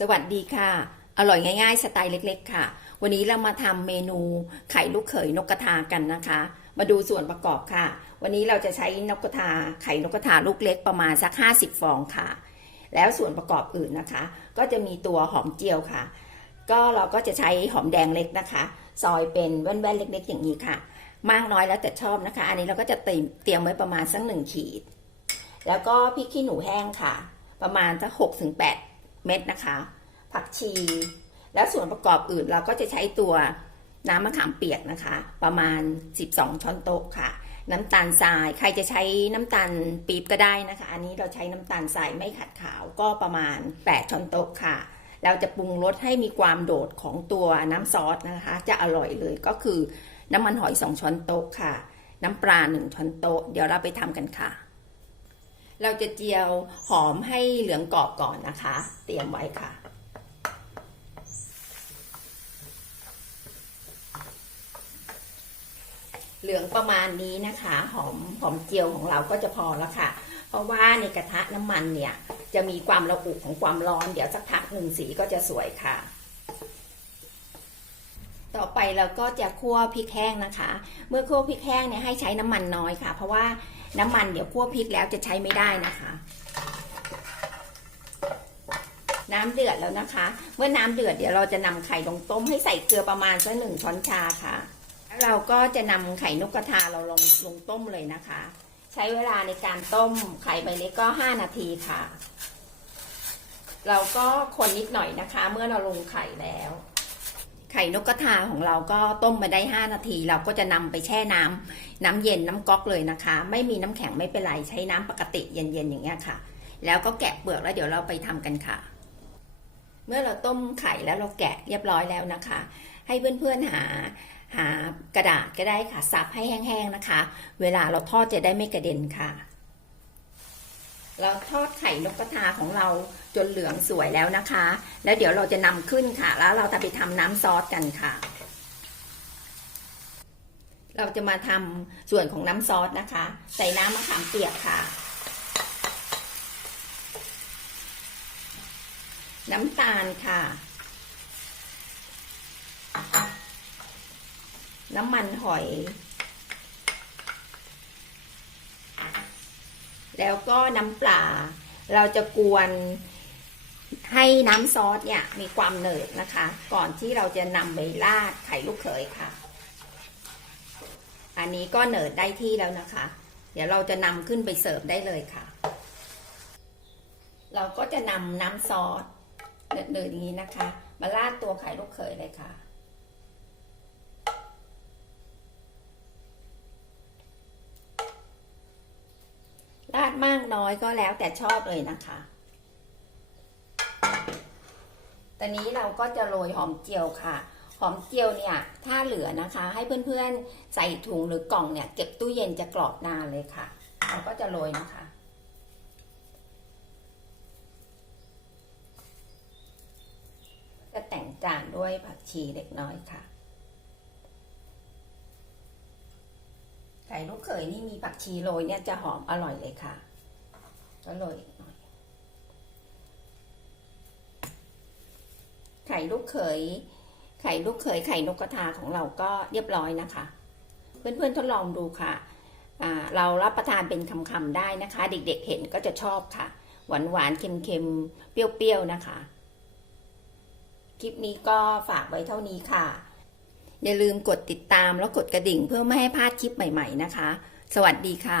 สวัสดีค่ะ อร่อยง่ายๆ สไตล์เล็กๆ ค่ะ วันนี้เรามาทำเมนูไข่ลูกเขยนกกระทากันนะคะ มาดูส่วนประกอบค่ะ วันนี้เราจะใช้นกกระทาไข่นกกระทาลูกเล็กประมาณสัก 50 ฟองค่ะ แล้วส่วนประกอบอื่นนะคะ ก็จะมีตัวหอมเจียวค่ะ ก็เราก็จะใช้หอมแดงเล็กนะคะ ซอยเป็นแว่นๆ เล็ก ๆ อย่างนี้ค่ะ มากน้อยแล้วแต่ชอบนะคะ อันนี้เราก็จะเตรียมเตรียมไว้ประมาณสักหนึ่งขีด แล้วก็พริกขี้หนูแห้งค่ะ ประมาณสักหกถึงแปด เม็ดนะคะ ผักชี แล้วส่วนประกอบอื่นเราก็จะใช้ตัวน้ำมะขามเปียกนะคะ ประมาณ 12 ช้อนโต๊ะค่ะ น้ำตาลทรายใครจะใช้น้ำตาลปี๊บก็ได้นะคะ อันนี้เราใช้น้ำตาลทรายไม่ขัดขาวก็ประมาณ 8 ช้อนโต๊ะค่ะ เราจะปรุงรสให้มีความโดดของตัวน้ำซอสนะคะ จะอร่อยเลยก็คือน้ำมันหอย 2 ช้อนโต๊ะค่ะ น้ำปลา 1 ช้อนโต๊ะ เดี๋ยวเราไปทำกันค่ะ เราจะเจียวหอมให้เหลืองกรอบก่อนนะคะ เตรียมไว้ค่ะ เหลืองประมาณนี้นะคะ หอมหอมเจียวของเราก็จะพอแล้วค่ะ เพราะว่าในกระทะน้ำมันเนี่ย จะมีความระอุของความร้อน เดี๋ยวสักพักหนึ่งสีก็จะสวยค่ะต่อไปเราก็จะคั่วพริกแห้งนะคะ เมื่อคั่วพริกแห้งเนี่ยให้ใช้น้ำมันน้อยค่ะ เพราะว่า น้ำมันเดี๋ยวคั่วพริกแล้วจะใช้ไม่ได้นะคะ น้ำเดือดแล้วนะคะ เมื่อน้ำเดือดเดี๋ยวเราจะนำไข่ลงต้มให้ใส่เกลือประมาณสักหนึ่งช้อนชาค่ะแล้วเราก็จะนำไข่นกกระทาเราลงลงต้มเลยนะคะ ใช้เวลาในการต้มไข่ใบเล็กก็5นาทีค่ะ เราก็คนนิดหน่อยนะคะ เมื่อเราลงไข่แล้ว ไข่นกกระทาของเราก็ต้มมาได้ 5 นาที เราก็จะนำไปแช่น้ำน้ำเย็นน้ำก๊อกเลยนะคะ ไม่มีน้ำแข็งไม่เป็นไรใช้น้ำปกติเย็นๆอย่างเงี้ยค่ะ แล้วก็แกะเปลือกแล้วเดี๋ยวเราไปทำกันค่ะ เมื่อเราต้มไข่แล้วเราแกะเรียบร้อยแล้วนะคะ ให้เพื่อนๆหาหากระดาษก็ได้ค่ะซับให้แห้งๆนะคะ เวลาเราทอดจะได้ไม่กระเด็นค่ะ เราทอดไข่นกกระทาของเราจนเหลืองสวยแล้วนะคะ แล้วเดี๋ยวเราจะนำขึ้นค่ะ แล้วเราจะไปทำน้ำซอสกันค่ะ เราจะมาทำส่วนของน้ำซอสนะคะ ใส่น้ำมะขามเปียกค่ะ น้ำตาลค่ะ น้ำมันหอย แล้วก็น้ำปลา เราจะกวนให้น้ำซอสเนี่ยมีความเหนิดนะคะ ก่อนที่เราจะนำไปราดไข่ลูกเขยค่ะ อันนี้ก็เหนิดได้ที่แล้วนะคะ เดี๋ยวเราจะนำขึ้นไปเสิร์ฟได้เลยค่ะ เราก็จะนำน้ำซอสเหนิดๆอย่างนี้นะคะ มาราดตัวไข่ลูกเขยเลยค่ะาดมากน้อยก็แล้วแต่ชอบเลยนะคะ ตอนนี้เราก็จะโรยหอมเจียวค่ะ หอมเจียวเนี่ยถ้าเหลือนะคะ ให้เพื่อนๆใส่ถุงหรือกล่องเนี่ยเก็บตู้เย็นจะกรอบนานเลยค่ะ เราก็จะโรยนะคะจะแต่งจานด้วยผักชีเล็กน้อยค่ะ ไก่ลูกเขยนี่มีผักชีโรยเนี่ยจะหอมอร่อยเลยค่ะ ก็โรยหน่อย ไข่ลูกเขย ไข่ลูกเขยไข่นกกระทาของเราก็เรียบร้อยนะคะ เพื่อนๆทดลองดูค่ะเรารับประทานเป็นคำๆได้นะคะ เด็กๆเห็นก็จะชอบค่ะ หวานๆเค็มๆเปรี้ยวๆนะคะ คลิปนี้ก็ฝากไว้เท่านี้ค่ะ อย่าลืมกดติดตามแล้วกดกระดิ่งเพื่อไม่ให้พลาดคลิปใหม่ ๆ นะคะ สวัสดีค่ะ